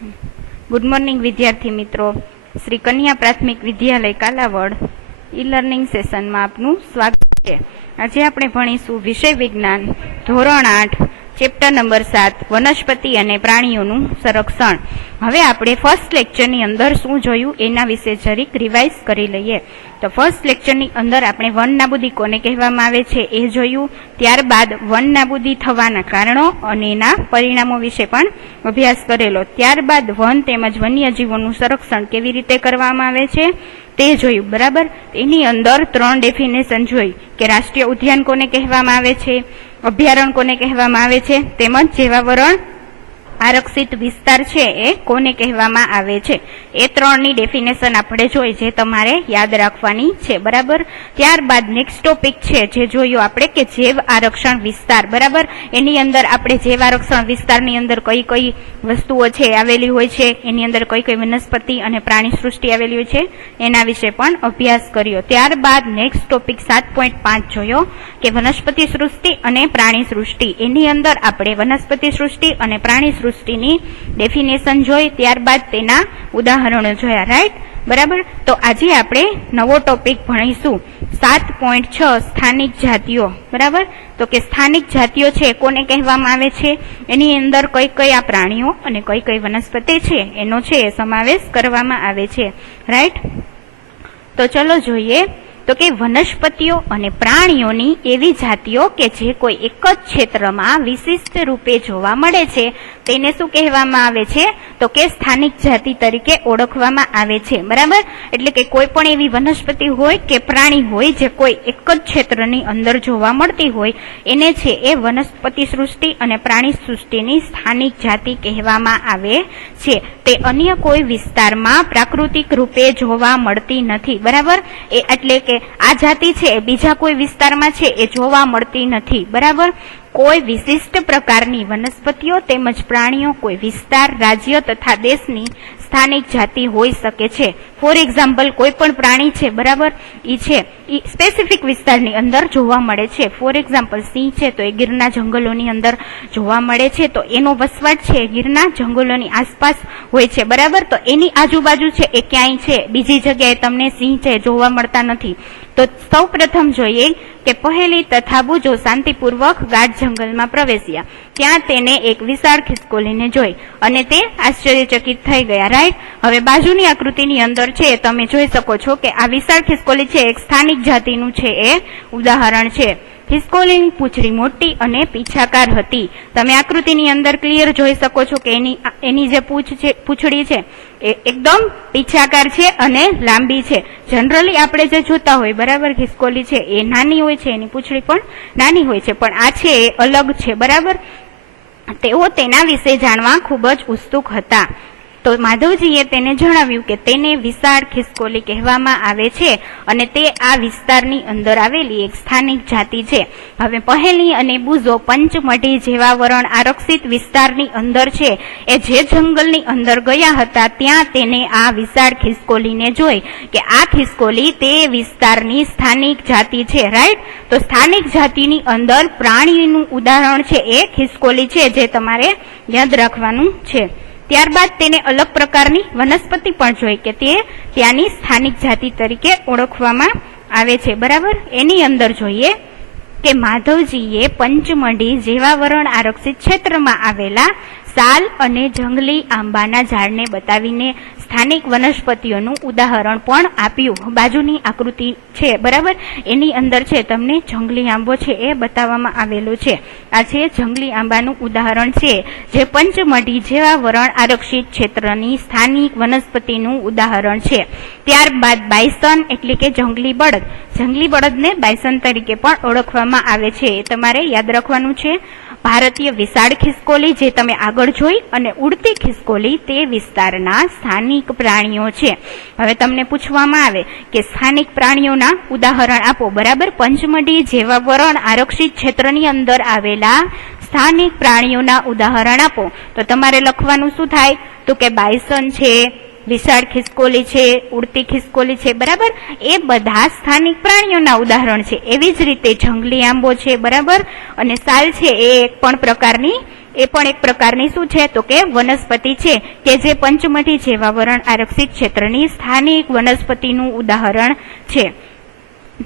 Good morning વિદ્યાર્થી મિત્રો, શ્રી કન્યા પ્રાથમિક વિદ્યાલય કાલાવડ ઈ લર્નિંગ સેશનમાં આપનું સ્વાગત છે। આજે આપણે ભણીશું વિષય વિજ્ઞાન ધોરણ 8 ચેપ્ટર નંબર 7 વનસ્પતિ અને પ્રાણીઓનું સંરક્ષણ। હવે આપણે ફર્સ્ટ લેક્ચરની અંદર શું જોયું એના વિશે જરીક રિવાઇઝ કરી લઈએ। તો ફર્સ્ટ લેક્ચરની અંદર આપણે વન નાબૂદી કોને કહેવામાં આવે છે એ જોયું, ત્યારબાદ વન નાબૂદી થવાના કારણો અને એના પરિણામો વિશે પણ અભ્યાસ કરેલો, ત્યારબાદ વન તેમજ વન્યજીવોનું સંરક્ષણ કેવી રીતે કરવામાં આવે છે તે જોયું, બરાબર। એની અંદર 3 ડેફિનેશન જોઈ કે રાષ્ટ્રીય ઉદ્યાન કોને કહેવામાં આવે છે, અભયારણ્ય કોને કહેવામાં આવે છે, તેમજ જીવાવરણ આરક્ષિત વિસ્તાર છે એ કોને કહેવામાં આવે છે। એ 3ની ડેફિનેશન આપણે જોઈ, જે તમારે યાદ રાખવાની છે, બરાબર। ત્યારબાદ નેક્સ્ટ ટોપિક છે જે જોયું આપણે કે જૈવ આરક્ષણ વિસ્તાર, બરાબર। એની અંદર આપણે જૈવ આરક્ષણ વિસ્તારની અંદર કઈ કઈ વસ્તુઓ છે આવેલી હોય છે, એની અંદર કઈ કઈ વનસ્પતિ અને પ્રાણી સૃષ્ટિ આવેલી હોય છે એના વિશે પણ અભ્યાસ કર્યો। ત્યારબાદ નેક્સ્ટ ટોપિક 7.5 જોયો કે વનસ્પતિ સૃષ્ટિ અને પ્રાણી સૃષ્ટિ। એની અંદર આપણે વનસ્પતિ સૃષ્ટિ અને પ્રાણી સૃષ્ટિની ડેફિનેશન જોઈ, ત્યારબાદ તેના ઉદાહરણો જોયા, રાઈટ, બરાબર। તો આજે આપણે નવો ટોપિક ભણીશું 7.6 સ્થાનિક જાતિઓ, બરાબર। તો કે સ્થાનિક જાતિઓ છે કોને કહેવામાં આવે છે, એની અંદર કઈ કયા પ્રાણીઓ અને કઈ કઈ વનસ્પતિ છે એનો છે સમાવેશ કરવામાં આવે છે, રાઈટ। તો ચલો જોઈએ તો કે વનસ્પતિઓ અને પ્રાણીઓની એવી જાતિઓ કે જે કોઈ એક જ ક્ષેત્રમાં વિશિષ્ટ રૂપે જોવા મળે છે તેને શું કહેવામાં આવે છે, તો કે સ્થાનિક જાતિ તરીકે ઓળખવામાં આવે છે, બરાબર। એટલે કે કોઈ પણ એવી વનસ્પતિ હોય કે પ્રાણી હોય જે કોઈ એક જ ક્ષેત્રની અંદર જોવા મળતી હોય એને છે એ વનસ્પતિ સૃષ્ટિ અને પ્રાણી સૃષ્ટિની સ્થાનિક જાતિ કહેવામાં આવે છે। તે અન્ય કોઈ વિસ્તારમાં પ્રાકૃતિક રૂપે જોવા મળતી નથી, બરાબર। એ એટલે કે આ જાતિ છે એ બીજા કોઈ વિસ્તારમાં છે એ જોવા મળતી નથી, બરાબર। કોઈ વિશિષ્ટ પ્રકારની વનસ્પતિઓ તેમજ પ્રાણીઓ કોઈ વિસ્તાર, રાજ્ય તથા દેશની સ્થાનિક જાતિ હોઈ શકે છે। ફોર એક્ઝામ્પલ, કોઈ પણ પ્રાણી છે, બરાબર, ઈ છે ઈ સ્પેસિફિક વિસ્તારની અંદર જોવા મળે છે। ફોર એક્ઝામ્પલ, સિંહ છે તો એ ગીરના જંગલોની અંદર જોવા મળે છે, તો એનો વસવાટ છે ગીરના જંગલોની આસપાસ હોય છે, બરાબર। તો એની આજુબાજુ છે એ ક્યાંય છે બીજી જગ્યાએ તમને સિંહ છે જોવા મળતા નથી। તો સૌ પ્રથમ જોઈએ કે પહેલી તથા બુજો શાંતિપૂર્વક ગાઢ જંગલમાં પ્રવેશ્યા, ત્યાં તેને એક વિશાળ ખિસકોલીને જોઈ અને તે આશ્ચર્યચકિત થઈ ગયા, રાઈટ। હવે બાજુની આકૃતિની અંદર છે તમે જોઈ શકો છો કે આ વિશાળ ખિસકોલી છે એક સ્થાનિક જાતિનું છે એ ઉદાહરણ છે। ખિસકોલીની પૂંછડી મોટી અને પીછાકાર હતી। તમે આકૃતિની અંદર ક્લિયર જોઈ શકો છો કે એની જે પૂંછડી છે એ એકદમ પીછાકાર છે અને લાંબી છે। જનરલી આપણે જે જોતા હોય, બરાબર, ખિસકોલી છે એ નાની હોય છે, એની પૂંછડી પણ નાની હોય છે, પણ આ છે એ અલગ છે, બરાબર। તેઓ તેના વિશે જાણવા ખૂબ જ ઉત્સુક હતા। તો માધવજીએ તેને જણાવ્યું કે તેને વિશાળ ખિસકોલી કહેવામાં આવે છે અને તે આ વિસ્તારની અંદર આવેલી એક સ્થાનિક જાતિ છે। હવે પહેલી અને બુજો પંચમઢી જેવા વરણ આરક્ષિત વિસ્તારની અંદર છે એ જે જંગલની અંદર ગયા હતા ત્યાં તેને આ વિશાળ ખિસકોલીને જોઈ કે આ ખિસકોલી તે વિસ્તારની સ્થાનિક જાતિ છે, રાઈટ। તો સ્થાનિક જાતિની અંદર પ્રાણીનું ઉદાહરણ છે એ ખિસકોલી છે, જે તમારે યાદ રાખવાનું છે। ત્યારબાદ તેને અલગ પ્રકારની વનસ્પતિ પણ જોઈ કે તે ત્યાંની સ્થાનિક જાતિ તરીકે ઓળખવામાં આવે છે, બરાબર। એની અંદર જોઈએ કે માધવજીએ પંચમઢી જેવા વરણ આરક્ષિત ક્ષેત્રમાં આવેલા સાલ અને જંગલી આંબાના ઝાડને બતાવીને સ્થાનિક વનસ્પતિઓનું ઉદાહરણ પણ આપ્યું। બાજુની આકૃતિ છે, બરાબર, એની અંદર છે તમને જંગલી આંબો છે એ બતાવવામાં આવેલો છે। આ છે જંગલી આંબાનું ઉદાહરણ છે, જે પંચમઢી જેવા વરણ આરક્ષિત ક્ષેત્રની સ્થાનિક વનસ્પતિનું ઉદાહરણ છે। ત્યારબાદ બાયસન એટલે કે જંગલી બળદને બાયસન તરીકે પણ ઓળખવામાં આવે છે, એ તમારે યાદ રાખવાનું છે। ભારતીય વિશાળ ખિસકોલી જે તમે આગળ જોઈ અને ઉડતી ખિસકોલી તે વિસ્તારના સ્થાનિક પ્રાણીઓ છે। હવે તમને પૂછવામાં આવે કે સ્થાનિક પ્રાણીઓના ઉદાહરણ આપો, બરાબર। પંચમઢી જેવા વરણ આરક્ષિત ક્ષેત્રની અંદર આવેલા સ્થાનિક પ્રાણીઓના ઉદાહરણ આપો, તો તમારે લખવાનું શું થાય, તો કે બાયસન છે, વિશાળ ખિસકોલી છે, ઉડતી ખિસકોલી છે, બરાબર। એ બધા સ્થાનિક પ્રાણીઓના ઉદાહરણ છે। એવી જ રીતે જંગલી આંબો છે, બરાબર, અને સાલ છે એ એક પણ પ્રકારની એ પણ એક પ્રકારની શું છે તો કે વનસ્પતિ છે કે જે પંચમઢી જેવા વરણ આરક્ષિત ક્ષેત્રની સ્થાનિક વનસ્પતિનું ઉદાહરણ છે.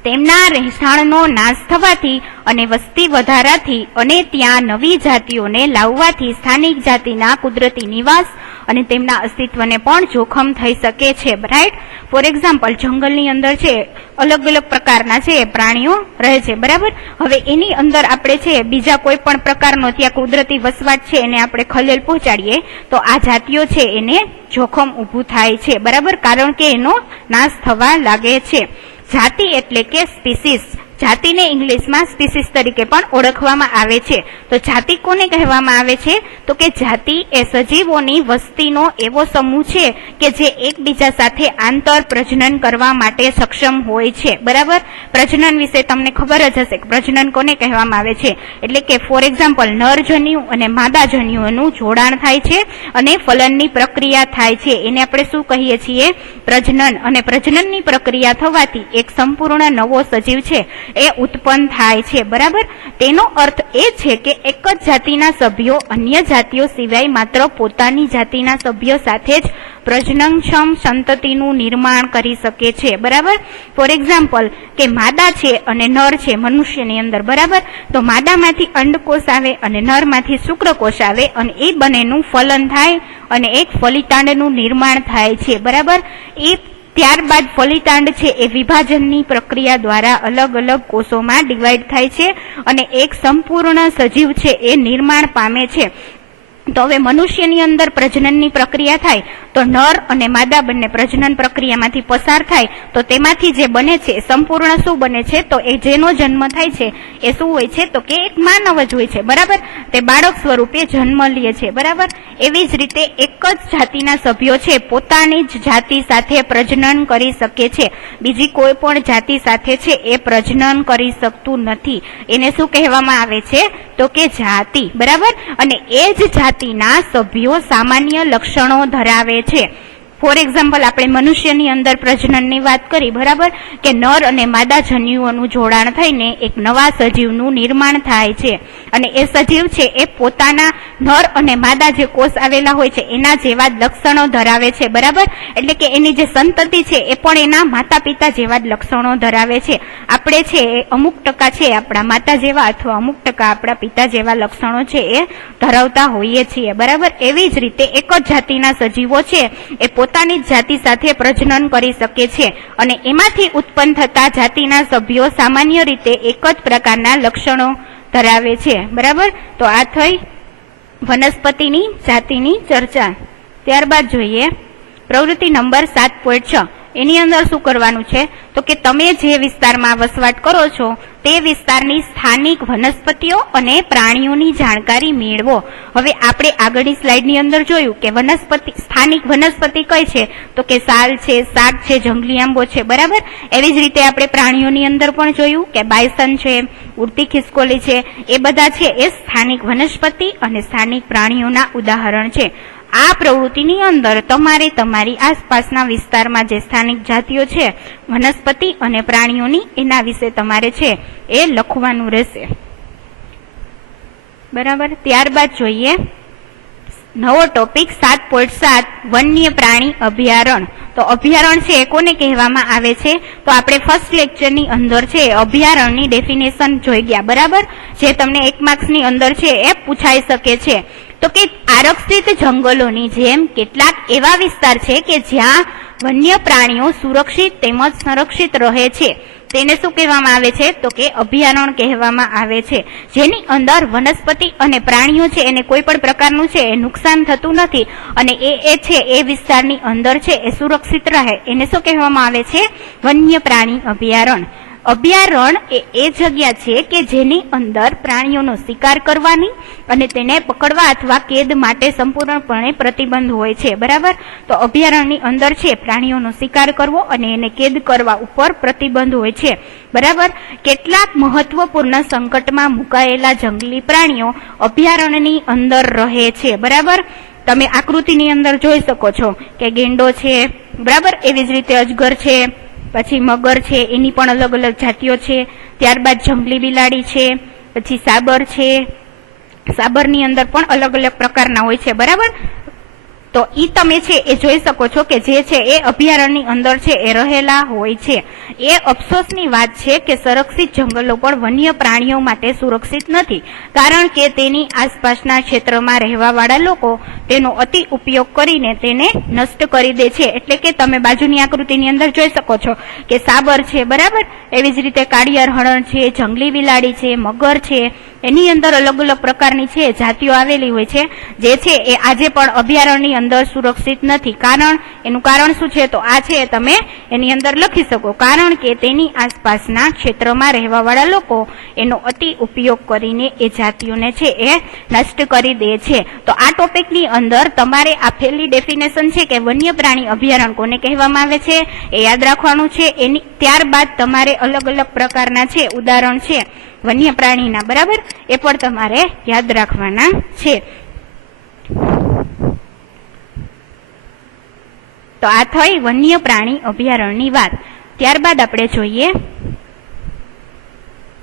તેમના રહેઠાણનો નાશ થવાથી અને વસ્તી વધારાથી અને ત્યાં નવી જાતિઓને લાવવાથી સ્થાનિક જાતિના કુદરતી નિવાસ અને તેમના અસ્તિત્વને પણ જોખમ થઈ શકે છે. રાઈટ. ફોર એક્ઝામ્પલ, જંગલની અંદર છે અલગ અલગ પ્રકારના છે પ્રાણીઓ રહે છે. બરાબર. હવે એની અંદર આપણે છે બીજા કોઈ પણ પ્રકારનો ત્યાં કુદરતી વસવાટ છે એને આપણે ખલેલ પહોંચાડીએ તો આ જાતિઓ છે એને જોખમ ઊભું થાય છે. બરાબર. કારણ કે એનો નાશ થવા લાગે છે. જાતિ એટલે કે સ્પીસીસ. જાતિને ઇંગ્લિશમાં સ્પીસીસ તરીકે પણ ઓળખવામાં આવે છે. તો જાતિ કોને કહેવામાં આવે છે તો કે જાતિ એ સજીવોની વસ્તીનો એવો સમૂહ છે કે જે એકબીજા સાથે આંતર પ્રજનન કરવા માટે સક્ષમ હોય છે. બરાબર. પ્રજનન વિશે તમને ખબર જ હશે કે પ્રજનન કોને કહેવામાં આવે છે. એટલે કે ફોર એક્ઝામ્પલ, નરજન્યુ અને માદાજન્યુઓનું જોડાણ થાય છે અને ફલનની પ્રક્રિયા થાય છે. એને આપણે શું કહીએ છીએ? પ્રજનન. અને પ્રજનનની પ્રક્રિયા થવાથી એક સંપૂર્ણ નવો સજીવ છે એ ઉત્પન્ન થાય છે. બરાબર. તેનો અર્થ એ છે કે એક જ જાતિના સભ્યો અન્ય જાતિઓ સિવાય માત્ર પોતાની જાતિના સભ્યો સાથે જ પ્રજનનક્ષમ સંતતિનું નિર્માણ કરી શકે છે. બરાબર. ફોર એક્ઝામ્પલ કે માદા છે અને નર છે મનુષ્યની અંદર. બરાબર. તો માદામાંથી અંડકોષ આવે અને નરમાંથી શુક્રકોષ આવે અને એ બંનેનું ફલન થાય અને એક ફલિતાંડનું નિર્માણ થાય છે. બરાબર. એ ત્યારબાદ ફલિતાંડ છે એ વિભાજનની પ્રક્રિયા દ્વારા અલગ અલગ કોષોમાં ડિવાઈડ થાય છે અને એક સંપૂર્ણ સજીવ છે એ નિર્માણ પામે છે. તો હવે મનુષ્યની અંદર પ્રજનનની પ્રક્રિયા થાય તો નર અને માદા બંને પ્રજનન પ્રક્રિયામાંથી પસાર થાય તો તેમાંથી જે બને છે સંપૂર્ણ શું બને છે તો એ જેનો જન્મ થાય છે એ શું હોય છે તો કે એક માનવ જ હોય છે. બરાબર. તે બાળક સ્વરૂપે જન્મ લે છે. બરાબર. એવી જ રીતે એક જ જાતિના સભ્યો છે પોતાની જ જાતિ સાથે પ્રજનન કરી શકે છે. બીજી કોઈ પણ જાતિ સાથે છે એ પ્રજનન કરી શકતું નથી. એને શું કહેવામાં આવે છે તો કે જાતિ. બરાબર. અને એ જ જાતિના સભ્યો સામાન્ય લક્ષણો ધરાવે છે. ફોર એક્ઝામ્પલ, આપણે મનુષ્યની અંદર પ્રજનનની વાત કરી. બરાબર. કે નર અને માદા જન્યુઓનું જોડાણ થઈને એક નવા સજીવનું નિર્માણ થાય છે અને એ સજીવ છે એ પોતાના નર અને માદા જે કોષ આવેલા હોય છે એના જેવા જ લક્ષણો ધરાવે છે. બરાબર. એટલે કે એની જે સંતતિ છે એ પણ એના માતા પિતા જેવા જ લક્ષણો ધરાવે છે. આપણે છે એ અમુક ટકા છે આપણા માતા જેવા અથવા અમુક ટકા આપણા પિતા જેવા લક્ષણો છે એ ધરાવતા હોઈએ છીએ. બરાબર. એવી જ રીતે એક જ જાતિના સજીવો છે એ પોતાની જાતિ સાથે પ્રજનન કરી શકે છે અને એમાંથી ઉત્પન્ન થતા જાતિના સભ્યો સામાન્ય રીતે એક જ પ્રકારના લક્ષણો ધરાવે છે. બરાબર. તો આ થઈ વનસ્પતિની જાતિની ચર્ચા. ત્યારબાદ જોઈએ પ્રવૃત્તિ નંબર 7.6. એની અંદર શું કરવાનું છે તો કે તમે જે વિસ્તારમાં વસવાટ કરો છો તે વિસ્તારની સ્થાનિક વનસ્પતિઓ અને પ્રાણીઓની જાણકારી મેળવો. હવે આપણે આગળની સ્લાઇડની અંદર જોયું કે સ્થાનિક વનસ્પતિ કઈ છે તો કે સાલ છે, શાક છે, જંગલી આંબો છે. બરાબર. એવી જ રીતે આપણે પ્રાણીઓની અંદર પણ જોયું કે બાયસન છે, ઉડતી ખિસકોલી છે. એ બધા છે એ સ્થાનિક વનસ્પતિ અને સ્થાનિક પ્રાણીઓના ઉદાહરણ છે. આ પ્રવૃત્તિની અંદર તમારે તમારી આસપાસના વિસ્તારમાં જે સ્થાનિક જાતિઓ છે વનસ્પતિ અને પ્રાણીઓની એના વિશે તમારે છે એ લખવાનું રહેશે. બરાબર. ત્યારબાદ જોઈએ નવો ટોપિક 7.7 વન્ય પ્રાણી અભયારણ્ય. તો અભયારણ્ય છે એ કોને કહેવામાં આવે છે તો આપણે ફર્સ્ટ લેક્ચરની અંદર છે અભયારણ્યની ડેફિનેશન જોઈ ગયા. બરાબર. જે તમને 1 માર્ક્સની અંદર છે એ પૂછાઈ શકે છે. તો કે આરક્ષિત જંગલોની જેમ કેટલાક એવા વિસ્તાર છે કે જ્યાં વન્ય પ્રાણીઓ સુરક્ષિત તેમજ સંરક્ષિત રહે છે તેને શું કહેવામાં આવે છે તો કે અભયારણ્ય કહેવામાં આવે છે. જેની અંદર વનસ્પતિ અને પ્રાણીઓ છે એને કોઈ પણ પ્રકારનું છે એ નુકસાન થતું નથી અને એ છે એ વિસ્તારની અંદર છે એ સુરક્ષિત રહે એને શું કહેવામાં આવે છે વન્ય પ્રાણી અભયારણ્ય. અભયારણ્ય એ જગ્યા છે કે જેની અંદર પ્રાણીઓનો શિકાર કરવાની અને તેને પકડવા અથવા કેદ માટે સંપૂર્ણપણે પ્રતિબંધ હોય છે. બરાબર. તો અભયારણ્યની અંદર છે પ્રાણીઓનો શિકાર કરવો અને એને કેદ કરવા ઉપર પ્રતિબંધ હોય છે. બરાબર. કેટલાક મહત્વપૂર્ણ સંકટમાં મુકાયેલા જંગલી પ્રાણીઓ અભયારણ્યની અંદર રહે છે. બરાબર. તમે આકૃતિની અંદર જોઈ શકો છો કે ગેંડો છે. બરાબર. એવી જ રીતે અજગર છે, પછી મગર છે, એની પણ અલગ અલગ જાતિઓ છે. ત્યારબાદ જંગલી બિલાડી છે, પછી સાબર છે, સાબરની અંદર પણ અલગ અલગ પ્રકારના હોય છે, બરાબર. તો ઈ તમે છે એ જોઈ શકો છો કે જે છે એ અભયારણ્યની અંદર છે એ રહેલા હોય છે. એ અફસોસની વાત છે કે સંરક્ષિત જંગલો પણ વન્ય પ્રાણીઓ માટે સુરક્ષિત નથી, કારણ કે તેની આસપાસના ક્ષેત્રમાં રહેવાવાળા લોકો તેનો અતિ ઉપયોગ કરીને તેને નષ્ટ કરી દે છે. એટલે કે તમે બાજુની આકૃતિની અંદર જોઈ શકો છો કે સાબર છે, બરાબર. એવી જ રીતે કાળિયાર હરણ છે, જંગલી બિલાડી છે, મગર છે, એની અંદર અલગ અલગ પ્રકારની છે જાતિઓ આવેલી હોય છે, જે છે એ આજે પણ અભયારણ્યની અંદર સુરક્ષિત નથી. એનું કારણ શું છે? તો આ છે તમે એની અંદર લખી શકો, કારણ કે તેની આસપાસના ક્ષેત્રમાં રહેવાવાળા લોકો એનો અતિ ઉપયોગ કરીને એ જાતિઓને છે એ નષ્ટ કરી દે છે. તો આ ટોપિકની અંદર તમારે આપેલી ડેફિનેશન છે કે વન્ય પ્રાણી અભયારણ્ય કોને કહેવામાં આવે છે એ યાદ રાખવાનું છે. એની ત્યારબાદ તમારે અલગ અલગ પ્રકારના છે ઉદાહરણ છે વન્ય પ્રાણીના, બરાબર, એ પણ તમારે યાદ રાખવાના છે. તો આ થઈ વન્ય પ્રાણી અભયારણ્યની વાત. ત્યારબાદ આપણે જોઈએ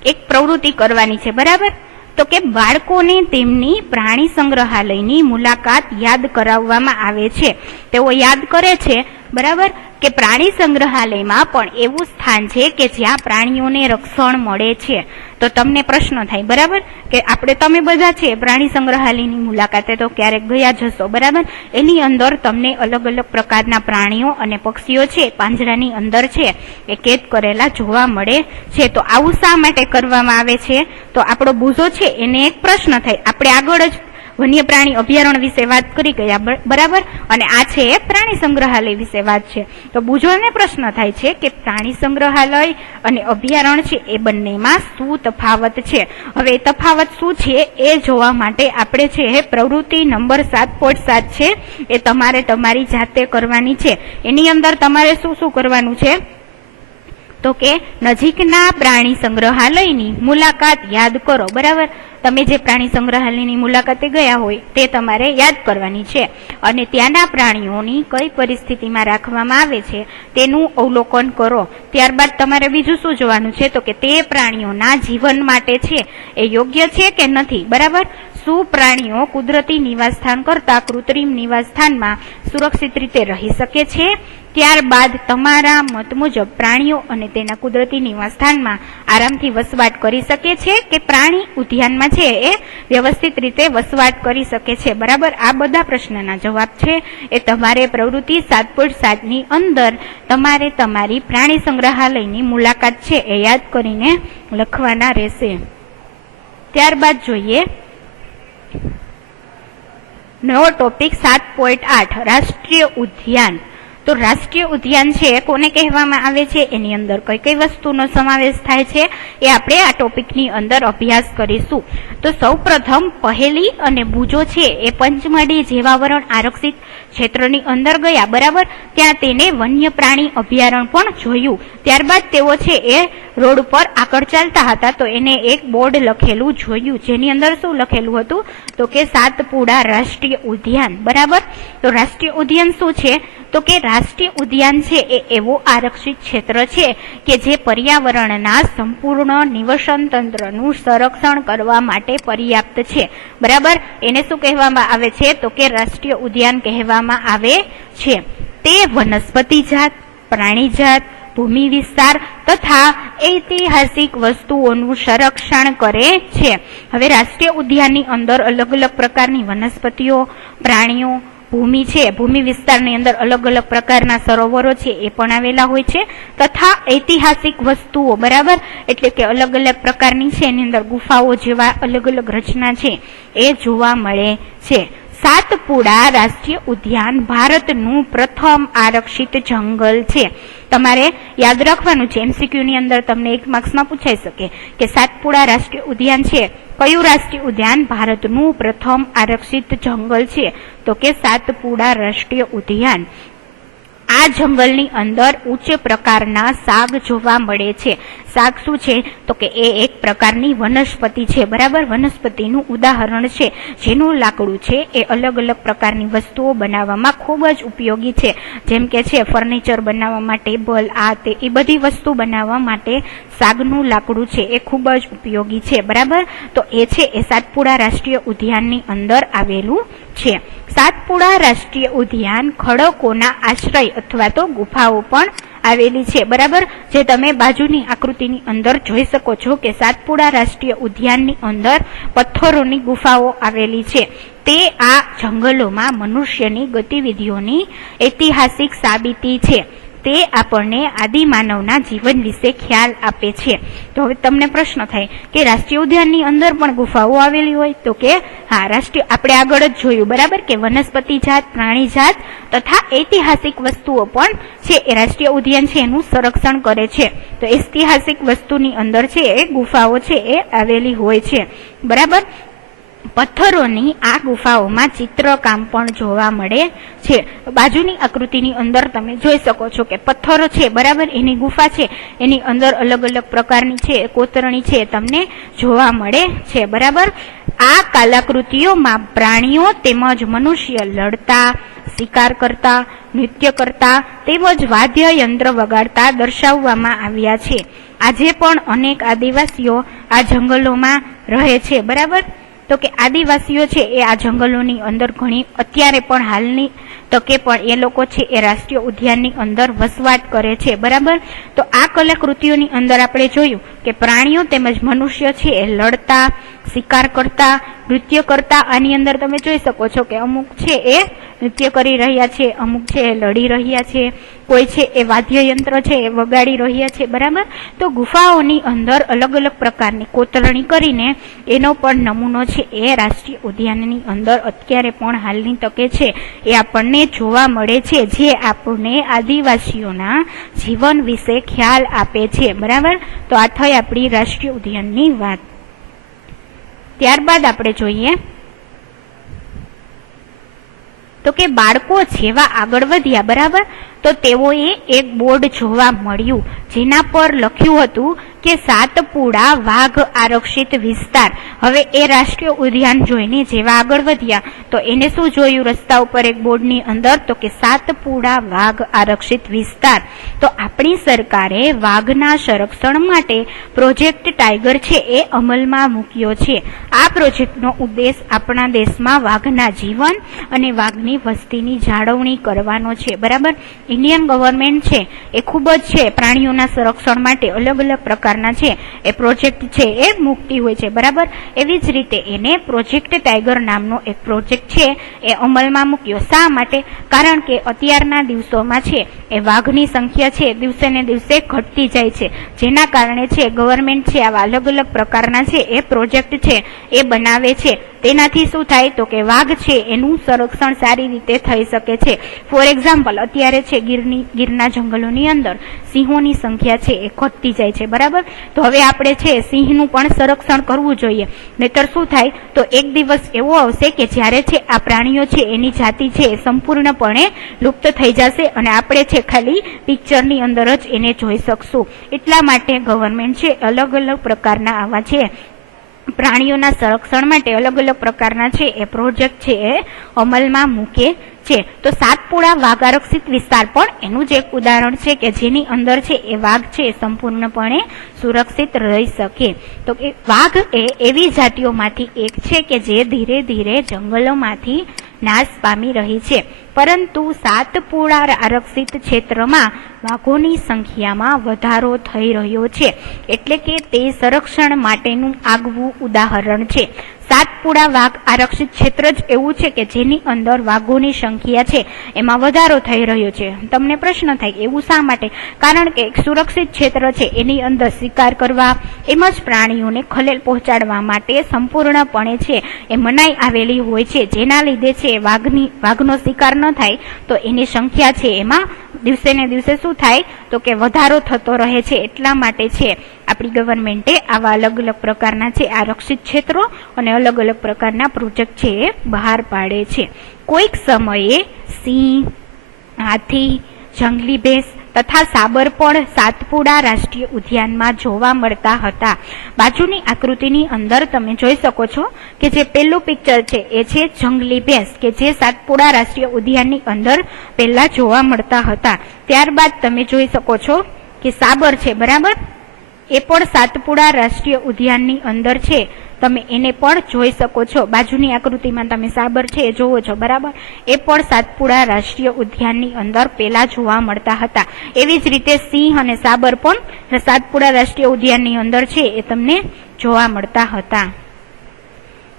એક પ્રવૃત્તિ કરવાની છે, બરાબર. તો કે બાળકોને તેમની પ્રાણી સંગ્રહાલયની મુલાકાત યાદ કરાવવામાં આવે છે. તેઓ યાદ કરે છે, બરાબર, કે પ્રાણી સંગ્રહાલયમાં પણ એવું સ્થાન છે કે જ્યાં પ્રાણીઓને રક્ષણ મળે છે. તો તમને પ્રશ્ન થાય, બરાબર, કે તમે બધા છે પ્રાણી સંગ્રહાલયની મુલાકાતે તો ક્યારેક ગયા જ હશો, બરાબર. એની અંદર તમને અલગ અલગ પ્રકારના પ્રાણીઓ અને પક્ષીઓ છે પાંજરાની અંદર છે એ કેદ કરેલા જોવા મળે છે. તો આવું શા માટે કરવામાં આવે છે? તો આપણો બુઝો છે એને એક પ્રશ્ન થાય. આપણે આગળ જ વન્ય પ્રાણી અભયારણ્ય વિશે વાત કરી ગયા, બરાબર, અને આ છે પ્રાણી સંગ્રહાલય વિશે વાત છે. તો બુઝોને પ્રશ્ન થાય છે કે પ્રાણી સંગ્રહાલય અને અભયારણ્ય છે એ બંનેમાં શું તફાવત છે? હવે તફાવત શું છે એ જોવા માટે આપણે છે પ્રવૃત્તિ નંબર 7.7 છે એ તમારે તમારી જાતે કરવાની છે. એની અંદર તમારે શું શું કરવાનું છે? તો કે નજીકના પ્રાણી સંગ્રહાલયની મુલાકાત યાદ કરો, બરાબર. તમે જે પ્રાણી સંગ્રહાલયની મુલાકાતે ગયા હોય તે તમારે યાદ કરવાની છે, અને ત્યાંના પ્રાણીઓની કઈ પરિસ્થિતિમાં રાખવામાં આવે છે તેનું અવલોકન કરો. ત્યારબાદ તમારે બીજું શું જોવાનું છે? તો કે તે પ્રાણીઓના જીવન માટે છે એ યોગ્ય છે કે નથી, બરાબર. શું પ્રાણીઓ કુદરતી નિવાસસ્થાન કરતા કૃત્રિમ નિવાસસ્થાનમાં સુરક્ષિત રીતે રહી શકે છે? ત્યારબાદ તમારા મત મુજબ પ્રાણીઓ અને તેના કુદરતી નિવાસસ્થાનમાં આરામથી વસવાટ કરી શકે છે કે પ્રાણી ઉદ્યાનમાં છે એ વ્યવસ્થિત રીતે વસવાટ કરી શકે છે, બરાબર. આ બધા પ્રશ્નના જવાબ છે એ તમારે પ્રવૃત્તિ 7.7 ની અંદર તમારે તમારી પ્રાણી સંગ્રહાલયની મુલાકાત છે એ યાદ કરીને લખવાના રહેશે. ત્યારબાદ જોઈએ નવો ટોપિક 7.8 રાષ્ટ્રીય ઉદ્યાન. તો રાષ્ટ્રીય ઉદ્યાન છે કોને કહેવામાં આવે છે, એની અંદર કઈ કઈ વસ્તુનો સમાવેશ થાય છે એ આપણે આ ટોપિકની અંદર અભ્યાસ કરીશું. તો સૌપ્રથમ પહેલી અને બુજો છે એ પંચમઢી જીવાવરણ આરક્ષિત ક્ષેત્રની અંદર ગયા, બરાબર. ત્યાં તેને વન્ય પ્રાણી અભયારણ્ય પણ જોયું. ત્યારબાદ તેઓ છે એ રોડ પર આગળ ચાલતા હતા તો એને એક બોર્ડ લખેલું જોયું, જેની અંદર શું લખેલું હતું? તો કે સાતપુડા રાષ્ટ્રીય ઉદ્યાન, બરાબર. તો રાષ્ટ્રીય ઉદ્યાન શું છે? તો કે રાષ્ટ્રીય ઉદ્યાન છે એ એવો આરક્ષિત ક્ષેત્ર છે કે જે પર્યાવરણના સંપૂર્ણ નિવસન તંત્રનું સંરક્ષણ કરવા માટે પર્યાપ્ત છે, બરાબર. એને શું કહેવામાં આવે છે? તો કે રાષ્ટ્રીય ઉદ્યાન કહેવામાં આવે છે. તે વનસ્પતિ જાત, પ્રાણી જાત, ભૂમિ વિસ્તાર તથા ઐતિહાસિક વસ્તુઓનું સંરક્ષણ કરે છે. હવે રાષ્ટ્રીય ઉદ્યાનની અંદર અલગ અલગ પ્રકારની વનસ્પતિઓ, પ્રાણીઓ, ભૂમિ છે, ભૂમિ વિસ્તારની અંદર અલગ અલગ પ્રકારના સરોવરો છે એ પણ આવેલા હોય છે, તથા ઐતિહાસિક વસ્તુઓ, બરાબર. એટલે કે અલગ અલગ પ્રકારની છે એની અંદર ગુફાઓ જેવા અલગ અલગ રચના છે એ જોવા મળે છે. સાતપુડા રાષ્ટ્રીય ઉદ્યાન ભારતનું પ્રથમ આરક્ષિત જંગલ છે. તમારે યાદ રાખવાનું છે, MCQ ની અંદર તમને 1 માર્ક્સમાં પૂછાઈ શકે કે સાતપુડા રાષ્ટ્રીય ઉદ્યાન છે કયું રાષ્ટ્રીય ઉદ્યાન ભારતનું પ્રથમ આરક્ષિત જંગલ છે? તો કે સાતપુડા રાષ્ટ્રીય ઉદ્યાન. આ જંગલની અંદર ઉચ્ચ પ્રકારના શાક જોવા મળે છે. શાક શું છે તો કે એ એક પ્રકારની વનસ્પતિ છે, બરાબર. વનસ્પતિનું ઉદાહરણ છે, જેનું લાકડું છે એ અલગ અલગ પ્રકારની વસ્તુઓ બનાવવામાં ખૂબ જ ઉપયોગી છે. જેમ કે છે ફર્નિચર બનાવવામાં, ટેબલ, આ તે, એ બધી વસ્તુ બનાવવા માટે સાગનું લાકડું છે એ ખૂબ જ ઉપયોગી છે, બરાબર. તો એ છે એ સાતપુડા રાષ્ટ્રીય ઉદ્યાનની અંદર આવેલું છે. સાતપુડા રાષ્ટ્રીય ઉદ્યાન ખડકોના આશ્રય અથવા તો ગુફાઓ પણ આવેલી છે, બરાબર. જે તમે બાજુની આકૃતિની અંદર જોઈ શકો છો કે સાતપુડા રાષ્ટ્રીય ઉદ્યાનની અંદર પથ્થરોની ગુફાઓ આવેલી છે. તે આ જંગલોમાં મનુષ્યની ગતિવિધિઓની ઐતિહાસિક સાબિતી છે. તે આપણને આદિમાનવના જીવન વિશે ખ્યાલ આપે છે. તો હવે તમને પ્રશ્ન થાય કે રાષ્ટ્રીય ઉદ્યાનની અંદર પણ ગુફાઓ આવેલી હોય તો કે હા, રાષ્ટ્રીય આપણે આગળ જ જોયું, બરાબર, કે વનસ્પતિ જાત, પ્રાણી જાત તથા ઐતિહાસિક વસ્તુઓ પણ છે એ રાષ્ટ્રીય ઉદ્યાન છે એનું સંરક્ષણ કરે છે. તો ઐતિહાસિક વસ્તુની અંદર છે એ ગુફાઓ છે એ આવેલી હોય છે, બરાબર. પથ્થરોની આ ગુફાઓમાં ચિત્રકામ પણ જોવા મળે છે. બાજુની આકૃતિની અંદર તમે જોઈ શકો છો કે પથ્થરો છે, બરાબર, એની ગુફા છે, એની અંદર અલગ અલગ પ્રકારની છે કોતરણી છે તમને જોવા મળે છે, બરાબર. આ કલાકૃતિઓમાં પ્રાણીઓ તેમજ મનુષ્ય લડતા, શિકાર કરતા, નૃત્ય કરતા તેમજ વાદ્ય યંત્ર વગાડતા દર્શાવવામાં આવ્યા છે. આજે પણ અનેક આદિવાસીઓ આ જંગલોમાં રહે છે, બરાબર. તો કે આદિવાસીઓ છે એ આ જંગલોની અંદર ઘણી અત્યારે પણ હાલની તકે પણ એ લોકો છે એ રાષ્ટ્રીય ઉદ્યાનની અંદર વસવાટ કરે છે, બરાબર. તો આ કલાકૃતિઓની અંદર આપણે જોયું કે પ્રાણીઓ તેમજ મનુષ્ય છે એ લડતા, શિકાર કરતા, નૃત્ય કરતા, આની અંદર તમે જોઈ શકો છો કે અમુક છે એ નૃત્ય કરી રહ્યા છે, અમુક છે એ લડી રહ્યા છે, કોઈ છે એ વાદ્ય યંત્ર છે એ વગાડી રહ્યા છે, બરાબર. તો ગુફાઓની અંદર અલગ અલગ પ્રકારની કોતરણી કરીને એનો પણ નમૂનો છે એ રાષ્ટ્રીય ઉદ્યાનની અંદર અત્યારે પણ હાલની તકે છે એ આપણને જોવા મળે છે, જે આપણને આદિવાસીઓના જીવન વિશે ખ્યાલ આપે છે, બરાબર. તો આ થઈ આપણી રાષ્ટ્રીય ઉદ્યાનની વાત. ત્યારબાદ આપણે જોઈએ તો કે બાળકો જેવા આગળ વધ્યા, બરાબર, તો તેઓએ એક બોર્ડ જોવા મળ્યું જેના પર લખ્યું હતું કે સાતપુડા વાઘ આરક્ષિત વિસ્તાર. હવે એ રાષ્ટ્રીય ઉદ્યાન જોઈને જેવા આગળ વધ્યા તો એને શું જોયું રસ્તા ઉપર એક બોર્ડની અંદર તો કે સાતપુડા વાઘ આરક્ષિત વિસ્તાર. તો આપણી સરકારે વાઘના સંરક્ષણ માટે પ્રોજેક્ટ ટાઈગર છે એ અમલમાં મૂક્યો છે. આ પ્રોજેક્ટનો ઉદ્દેશ આપણા દેશમાં વાઘના જીવન અને વાઘની વસ્તીની જાળવણી કરવાનો છે, બરાબર. ઇન્ડિયન ગવર્મેન્ટ છે એ ખૂબ જ છે પ્રાણીઓના સંરક્ષણ માટે અલગ અલગ પ્રકારના છે એ પ્રોજેક્ટ છે એ મૂકતી હોય છે, બરાબર. એવી જ રીતે એને પ્રોજેક્ટ ટાઈગર નામનો એક પ્રોજેક્ટ છે એ અમલમાં મૂક્યો. શા માટે? કારણ કે અત્યારના દિવસોમાં છે એ વાઘની સંખ્યા છે દિવસે ને દિવસે ઘટતી જાય છે, જેના કારણે છે ગવર્મેન્ટ છે આવા અલગ અલગ પ્રકારના છે એ પ્રોજેક્ટ છે એ બનાવે છે. તેનાથી શું થાય તો કે વાઘ છે એનું સંરક્ષણ સારી રીતે થઈ શકે છે. ફોર એક્ઝામ્પલ, અત્યારે છે ગીરના જંગલોની અંદર સિંહોની સંખ્યા છે એ ઘટતી જાય છે, બરાબર. તો હવે આપણે છે સિંહનું પણ સંરક્ષણ કરવું જોઈએ, નહીતર શું થાય તો એક દિવસ એવો આવશે કે જ્યારે છે આ પ્રાણીઓ છે એની જાતિ છે એ સંપૂર્ણપણે લુપ્ત થઈ જશે અને આપણે છે ખાલી પિક્ચરની અંદર જ એને જોઈ શકશું. એટલા માટે ગવર્મેન્ટ છે અલગ અલગ પ્રકારના આવા છે પ્રાણીઓના સંરક્ષણ માટે અલગ અલગ પ્રકારના છે એ પ્રોજેક્ટ છે એ અમલમાં મૂકે છે. તો સાતપુડા વાઘ આરક્ષિત વિસ્તાર પણ એનું જ એક ઉદાહરણ છે કે જેની અંદર છે એ વાઘ છે સંપૂર્ણપણે સુરક્ષિત રહી શકે. તો એ વાઘ એ એવી જાતિઓમાંથી એક છે કે જે ધીરે ધીરે જંગલોમાંથી નાશ પામી રહી છે, પરંતુ સાતપુડા આરક્ષિત ક્ષેત્રમાં વાઘોની સંખ્યામાં વધારો થઈ રહ્યો છે, એટલે કે તે સંરક્ષણ માટેનું આગવું ઉદાહરણ છે. સાતપુડા વાઘ આરક્ષિત ક્ષેત્ર જ એવું છે કે જેની અંદર વાઘોની સંખ્યા છે એમાં વધારો થઈ રહ્યો છે. તમને પ્રશ્ન થાય એવું શા માટે? કારણ કે એક સુરક્ષિત ક્ષેત્ર છે એની અંદર શિકાર કરવા એમ જ પ્રાણીઓને ખલેલ પહોંચાડવા માટે સંપૂર્ણપણે છે એ મનાઈ આવેલી હોય છે, જેના લીધે છે વાઘનો શિકાર ન થાય તો એની સંખ્યા છે એમાં દિવસે ને દિવસે શું થાય તો કે વધારો થતો રહે છે. એટલા માટે છે આપણી ગવર્મેન્ટે આવા અલગ અલગ પ્રકારના છે આરક્ષિત ક્ષેત્રો અને અલગ અલગ પ્રકારના પ્રોજેક્ટ છે એ બહાર પાડે છે. કોઈક સમયે સિંહ, હાથી, જંગલી ભેંસ તથા સાબર પણ સાતપુડા રાષ્ટ્રીય ઉદ્યાનમાં જોવા મળતા હતા. બાજુની આકૃતિની અંદર તમે જોઈ શકો છો કે જે પેલું પિક્ચર છે એ છે જંગલી ભેંસ કે જે સાતપુડા રાષ્ટ્રીય ઉદ્યાનની અંદર પહેલા જોવા મળતા હતા. ત્યારબાદ તમે જોઈ શકો છો કે સાબર છે, બરાબર, એ પણ સાતપુડા રાષ્ટ્રીય ઉદ્યાનની અંદર છે. તમે એને પણ જોઈ શકો છો. બાજુની આકૃતિમાં તમે સાબર છે એ જોવો છો, બરાબર, એ પણ સાતપુડા રાષ્ટ્રીય ઉદ્યાનની અંદર પેલા જોવા મળતા હતા. એવી જ રીતે સિંહ અને સાબર પણ સાતપુડા રાષ્ટ્રીય ઉદ્યાનની અંદર છે એ તમને જોવા મળતા હતા.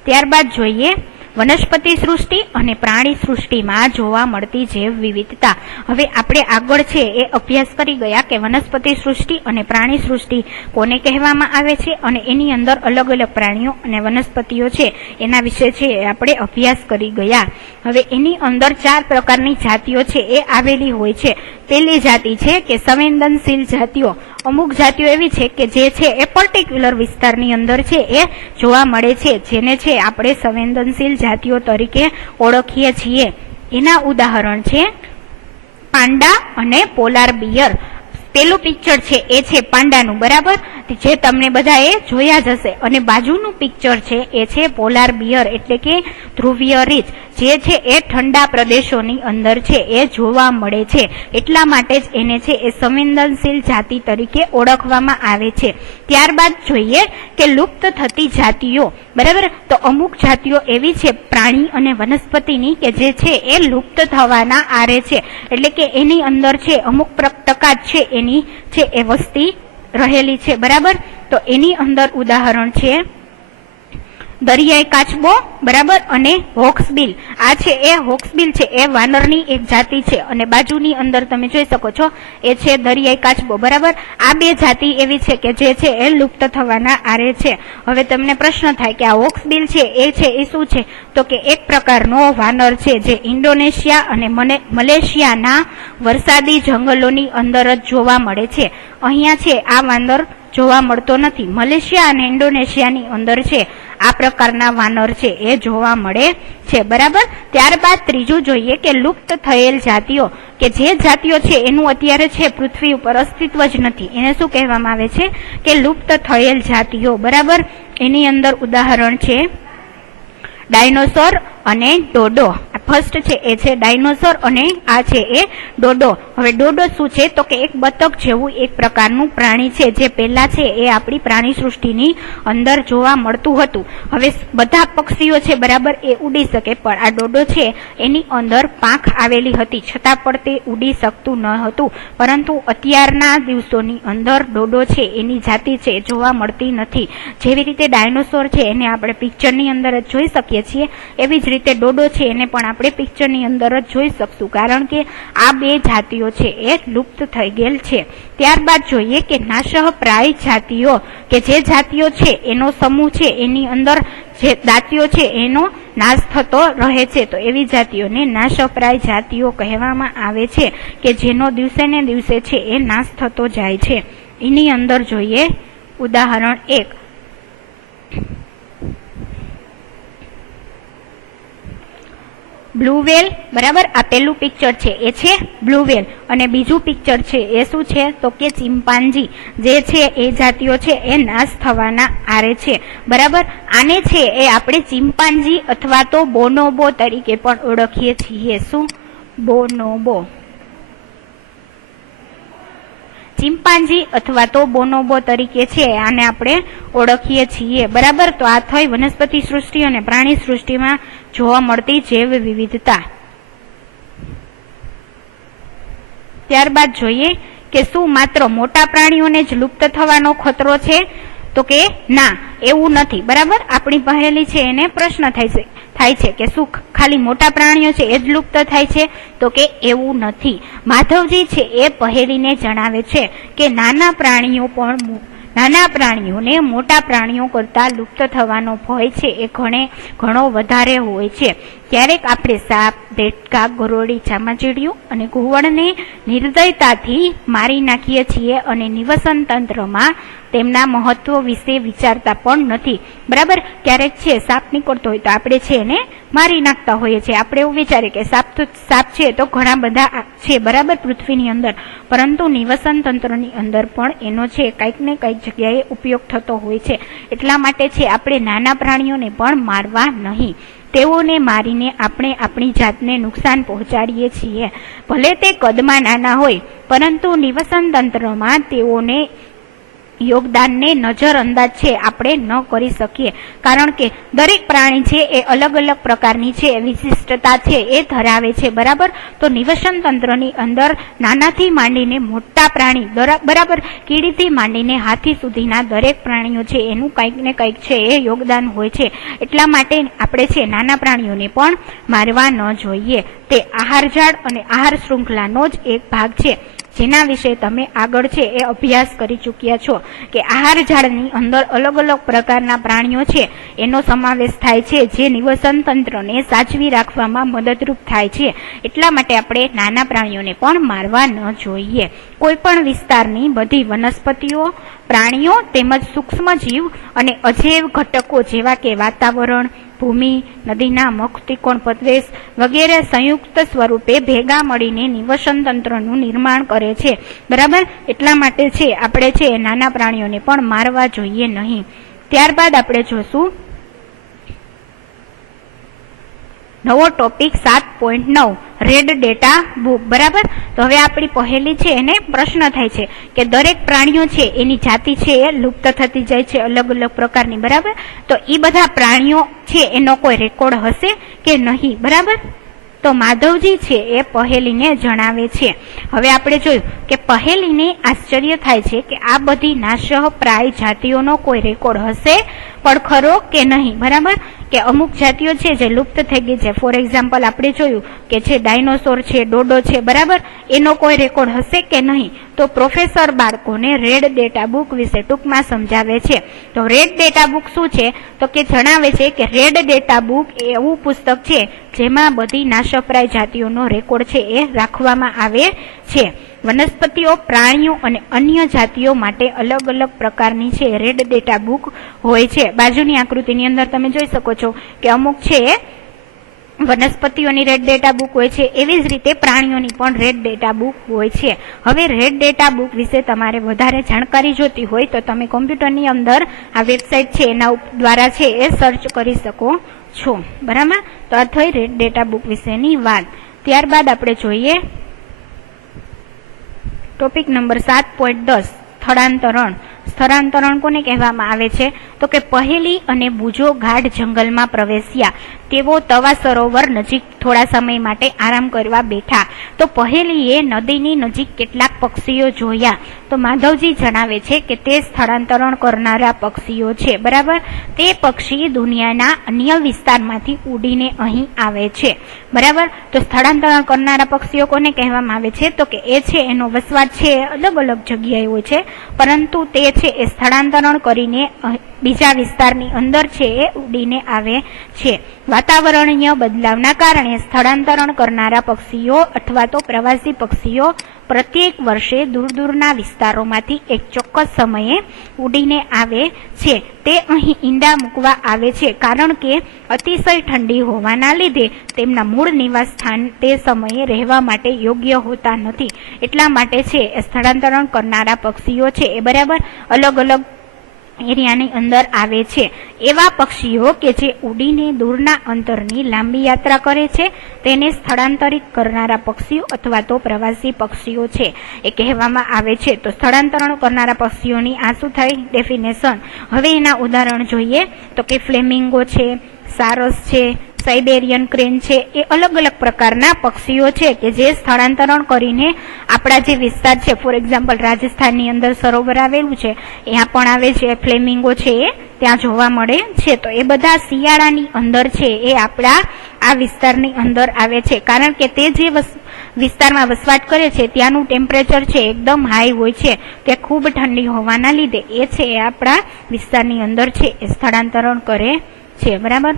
ત્યારબાદ જોઈએ વનસ્પતિ સૃષ્ટિ અને પ્રાણી સૃષ્ટિમાં જોવા મળતી જૈવ વિવિધતા. હવે આપણે આગળ છે એ અભ્યાસ કરી ગયા કે વનસ્પતિ સૃષ્ટિ અને પ્રાણી સૃષ્ટિ કોને કહેવામાં આવે છે અને એની અંદર અલગ અલગ પ્રાણીઓ અને વનસ્પતિઓ છે એના વિશે છે આપણે અભ્યાસ કરી ગયા. હવે એની અંદર 4 પ્રકારની જાતિઓ છે એ આવેલી હોય છે. પહેલી જાતિ છે કે સંવેદનશીલ જાતિઓ. અમુક જાતિઓ એવી છે કે જે છે એ પર્ટિક્યુલર વિસ્તારની અંદર છે એ જોવા મળે છે, જેને છે આપણે સંવેદનશીલ જાતિઓ તરીકે ઓળખીએ છીએ. એના ઉદાહરણ છે પાંડા અને પોલાર બિયર. પેલું પિક્ચર છે એ છે પાંડાનું, બરાબર, જે તમને બધાએ જોયા જ હશે. અને બાજુનું પિક્ચર છે એ છે પોલાર બિયર એટલે કે ધ્રુવીય રીંછ, જે છે એ ઠંડા પ્રદેશોની અંદર છે એ જોવા મળે છે. એટલા માટે જ એને છે એ સંવેદનશીલ જાતિ તરીકે ઓળખવામાં આવે છે. ત્યારબાદ જોઈએ કે લુપ્ત થતી જાતિઓ, બરાબર. તો અમુક જાતિઓ એવી છે પ્રાણી અને વનસ્પતિની કે જે છે એ લુપ્ત થવાના આરે છે, એટલે કે એની અંદર છે અમુક ટકા છે એની છે એ વસ્તી રહેલી છે, બરાબર. તો એની અંદર ઉદાહરણ છે દરિયાઈ કાચબો, બરાબર, અને હોક્સબીલ. આ છે એ હોક્સબીલ છે એ વાનરની એક જાતિ છે અને બાજુની અંદર તમે જોઈ શકો છો એ છે દરિયાઈ કાચબો, બરાબર. આ 2 જાતિ એવી છે કે જે છે એ લુપ્ત થવાના આરે છે. હવે તમને પ્રશ્ન થાય કે આ હોક્સબીલ છે એ શું છે? તો કે એક પ્રકારનો વાનર છે જે ઇન્ડોનેશિયા અને મલેશિયાના વરસાદી જંગલોની અંદર જ જોવા મળે છે. અહીંયા છે આ વાનર જોવા મળતો નથી. મલેશિયા અને ઇન્ડોનેશિયાની અંદર છે આ પ્રકારના વાનર છે એ જોવા મળે છે, બરાબર. ત્યારબાદ ત્રીજું જોઈએ કે લુપ્ત થયેલ જાતિઓ, કે જે જાતિઓ છે એનું અત્યારે છે પૃથ્વી ઉપર અસ્તિત્વ જ નથી, એને શું કહેવામાં આવે છે કે લુપ્ત થયેલ જાતિઓ, બરાબર. એની અંદર ઉદાહરણ છે ડાયનોસોર અને ડોડો. ફર્સ્ટ છે એ છે ડાયનોસોર અને આ છે એ ડોડો. હવે ડોડો શું છે? તો કે એક બતક જેવું એક પ્રકારનું પ્રાણી છે જે પહેલા છે એ આપણી પ્રાણી સૃષ્ટિની અંદર જોવા મળતું હતું. હવે બધા પક્ષીઓ છે, બરાબર, એ ઉડી શકે, પણ આ ડોડો છે એની અંદર પાંખ આવેલી હતી, છતાં પણ તે ઉડી શકતું ન હતું. પરંતુ અત્યારના દિવસોની અંદર ડોડો છે એની જાતિ છે જોવા મળતી નથી. જેવી રીતે ડાયનોસોર છે એને આપણે પિક્ચરની અંદર જ જોઈ શકીએ છીએ, એવી જ રીતે ડોડો છે એને પણ આપણે પિક્ચરની અંદર જ જોઈ શકશું, કારણ કે આ 2 જાતિઓ છે એ લુપ્ત થઈ ગયેલ છે. ત્યારબાદ જોઈએ કે નાશપ્રાય જાતિઓ, કે જે જાતિઓ છે એનો સમૂહ છે એની અંદર જે જાતિઓ છે એનો નાશ થતો રહે છે, તો એવી જાતિઓને નાશપ્રાય જાતિઓ કહેવામાં આવે છે કે જેનો દિવસે ને દિવસે છે એ નાશ થતો જાય છે. એની અંદર જોઈએ ઉદાહરણ 1 બ્લુ વેલ, બરાબર. આ પેલું પિક્ચર છે એ છે બ્લુ વેલ અને બીજું પિક્ચર છે એ શું છે? તો કે ચિમ્પાન્જી, જે છે એ જાતિઓ છે એ નાશ થવાના આરે છે, બરાબર. આને છે એ આપણે ચિમ્પાન્જી અથવા તો બોનોબો તરીકે પણ ઓળખીએ છીએ. શું? બોનોબો. ચિમ્પાન્જી અથવા તો બોનોબો તરીકે છે આને આપણે ઓળખીએ છીએ, બરાબર. તો આ થઈ વનસ્પતિ સૃષ્ટિ અને પ્રાણી સૃષ્ટિમાં જોવા મળતી જૈવ વિવિધતા. ત્યારબાદ જોઈએ કે શું માત્ર મોટા પ્રાણીઓને જ લુપ્ત થવાનો ખતરો છે? તો કે ના, એવું નથી, બરાબર. આપણી પહેલી છે એને પ્રશ્ન થાય છે કે શું ખાલી મોટા પ્રાણીઓ છે એ જ લુપ્ત થાય છે? તો કે એવું નથી. માધવજી છે એ પહેલીને જણાવે છે કે નાના પ્રાણીઓને મોટા પ્રાણીઓ કરતા લુપ્ત થવાનો ભય છે એ ઘણો વધારે હોય છે. ક્યારેક આપણે સાપ, દેડકા, ગરોળી, ચામાચીડિયું અને ઘુવડને નિર્દયતાથી મારી નાખીએ છીએ અને નિવસન તંત્રમાં તેમના મહત્વ વિશે વિચારતા પણ નથી. બરાબર, ક્યારેક છે સાપ નીકળતો હોય તો આપણે છે એને મારી નાખતા હોઈએ છીએ. આપણે એવું વિચારીએ કે સાપ છે તો ઘણા બધા છે, બરાબર, પૃથ્વીની અંદર, પરંતુ નિવસન તંત્રની અંદર પણ એનો છે કંઈક ને કંઈક જગ્યાએ ઉપયોગ થતો હોય છે. એટલા માટે છે આપણે નાના પ્રાણીઓને પણ મારવા નહીં. તેઓને મારીને આપણે આપણી જાતને નુકસાન પહોંચાડીએ છીએ. ભલે તે કદમાં નાના હોય, પરંતુ નિવસન તંત્રમાં તેઓને યોગદાનને નજરઅંદાજ છે આપણે ન કરી શકીએ, કારણ કે દરેક પ્રાણી છે એ અલગ અલગ પ્રકારની છે વિશિષ્ટતા છે એ ધરાવે છે. બરાબર, તો નિવસન તંત્રની અંદર નાનાથી માંડીને મોટા પ્રાણી, બરાબર, કીડીથી માંડીને હાથી સુધીના દરેક પ્રાણીઓ છે એનું કંઈક ને કંઈક છે એ યોગદાન હોય છે. એટલા માટે આપણે છે નાના પ્રાણીઓને પણ મારવા ન જોઈએ. તે આહાર ઝાડ અને આહાર શૃંખલાનો જ એક ભાગ છે, જેના વિશે તમે આગળ છે એ અભ્યાસ કરી ચૂક્યા છો કે આહાર ઝાડની અંદર અલગ અલગ પ્રકારના પ્રાણીઓ છે એનો સમાવેશ થાય છે, જે નિવસન તંત્રને સાચવી રાખવામાં મદદરૂપ થાય છે. એટલા માટે આપણે નાના પ્રાણીઓને પણ મારવા ન જોઈએ. કોઈ પણ વિસ્તારની બધી વનસ્પતિઓ, પ્રાણીઓ તેમજ સૂક્ષ્મ જીવ અને અજૈવ ઘટકો જેવા કે વાતાવરણ, ભૂમિ, નદીના મુખ, ત્રિકોણ પ્રદેશ વગેરે સંયુક્ત સ્વરૂપે ભેગા મળીને નિવસન તંત્રનું નિર્માણ કરે છે. બરાબર, એટલા માટે છે આપણે છે નાના પ્રાણીઓને પણ મારવા જોઈએ નહીં. ત્યારબાદ આપણે જોશું નવો ટોપિક 7.9 રેડ ડેટા બુક. બરાબર, તો હવે આપણી પહેલી છે એને પ્રશ્ન થાય છે કે દરેક પ્રાણીઓ છે એની જાતિ છે એ લુપ્ત થતી જાય છે અલગ અલગ પ્રકારની. બરાબર, તો એ બધા પ્રાણીઓ છે એનો કોઈ રેકોર્ડ હશે કે નહીં? બરાબર, તો માધવજી છે એ પહેલીને જણાવે છે. હવે આપણે જોયું કે પહેલીને આશ્ચર્ય થાય છે કે આ બધી નાશપ્રાય જાતિઓનો કોઈ રેકોર્ડ હશે પણ ખરો કે નહીં. બરાબર, કે અમુક જાતિઓ છે જે લુપ્ત થઈ ગઈ છે. ફોર એક્ઝામ્પલ આપણે જોયું કે છે ડાયનોસોર છે, ડોડો છે, બરાબર, એનો કોઈ રેકોર્ડ હશે કે નહીં? તો પ્રોફેસર બાળકોને રેડ ડેટા બુક વિશે ટૂંકમાં સમજાવે છે. તો રેડ ડેટા બુક શું છે? તો કે જણાવે છે કે રેડ ડેટા બુક એ એવું પુસ્તક છે જેમાં બધી નાશપ્રાય જાતિઓનો રેકોર્ડ છે એ રાખવામાં આવે છે. વનસ્પતિઓ, પ્રાણીઓ અને અન્ય જાતિઓ માટે અલગ અલગ પ્રકારની છે રેડ ડેટા બુક હોય છે. બાજુની આકૃતિની અંદર તમે જોઈ શકો છો કે અમુક છે વનસ્પતિઓની રેડ ડેટા બુક હોય છે, એવી જ રીતે પ્રાણીઓની પણ રેડ ડેટા બુક હોય છે. હવે રેડ ડેટા બુક વિશે તમારે વધારે જાણકારી જોતી હોય તો તમે કોમ્પ્યુટરની અંદર આ વેબસાઇટ છે એના દ્વારા છે એ સર્ચ કરી શકો છો. બરાબર, તો આ થઈ રેડ ડેટા બુક વિશેની વાત. ત્યારબાદ આપણે જોઈએ ટોપિક નંબર 7.10 સ્થળાંતરણ. સ્થળાંતરણ કોને કહેવામાં આવે છે? તો કે પહેલી અને બુજો ગાઢ જંગલમાં પ્રવેશ્યા. તેઓ તવા સરોવર નજીક થોડા સમય માટે આરામ કરવા બેઠા. તો પહેલીએ નદીની નજીક કેટલાક પક્ષીઓ જોયા. તો માધવજી જણાવે છે કે તે સ્થળાંતરણ કરનારા પક્ષીઓ છે. બરાબર, તે પક્ષી દુનિયાના અન્ય વિસ્તારમાંથી ઉડીને અહીં આવે છે. બરાબર, તો સ્થળાંતરણ કરનારા પક્ષીઓ કોને કહેવામાં આવે છે? તો કે એ છે એનો વસવાટ છે અલગ અલગ જગ્યાએ હોય છે, પરંતુ તે છે એ સ્થળાંતરણ કરીને બીજા વિસ્તારની અંદર છે એ ઉડીને આવે છે. વાતાવરણીય બદલાવના કારણે સ્થળાંતરણ કરનારા પક્ષીઓ અથવા તો પ્રવાસી પક્ષીઓ પ્રત્યેક વર્ષે દૂર દૂરના વિસ્તારોમાંથી એક ચોક્કસ સમયે ઉડીને આવે છે. તે અહીં ઈંડા મૂકવા આવે છે, કારણ કે અતિશય ઠંડી હોવાના લીધે તેમના મૂળ નિવાસ સ્થાન તે સમયે રહેવા માટે યોગ્ય હોતા નથી. એટલા માટે છે સ્થળાંતરણ કરનારા પક્ષીઓ છે એ બરાબર અલગ અલગ એરિયાની અંદર આવે છે. એવા પક્ષીઓ કે જે ઉડીને દૂરના અંતરની લાંબી યાત્રા કરે છે તેને સ્થળાંતરિત કરનારા પક્ષીઓ અથવા તો પ્રવાસી પક્ષીઓ છે એ કહેવામાં આવે છે. તો સ્થળાંતરણ કરનારા પક્ષીઓની આ શું થઈ ડેફિનેશન. હવે એના ઉદાહરણ જોઈએ તો કે ફ્લેમિંગો છે, સારસ છે, સાઇબેરિયન ક્રેન છે, એ અલગ અલગ પ્રકારના પક્ષીઓ છે કે જે સ્થળાંતરણ કરીને આપણા જે વિસ્તાર છે, ફોર એક્ઝામ્પલ રાજસ્થાનની અંદર સરોવર આવેલું છે, ત્યાં પણ આવે છે. ફ્લેમિંગો છે એ ત્યાં જોવા મળે છે. તો એ બધા શિયાળાની અંદર છે એ આપણા આ વિસ્તારની અંદર આવે છે, કારણ કે તે જે વિસ્તારમાં વસવાટ કરે છે ત્યાંનું ટેમ્પરેચર છે એકદમ હાઈ હોય છે, તે ખૂબ ઠંડી હોવાના લીધે એ છે એ આપણા વિસ્તારની અંદર છે એ સ્થળાંતરણ કરે છે. બરાબર,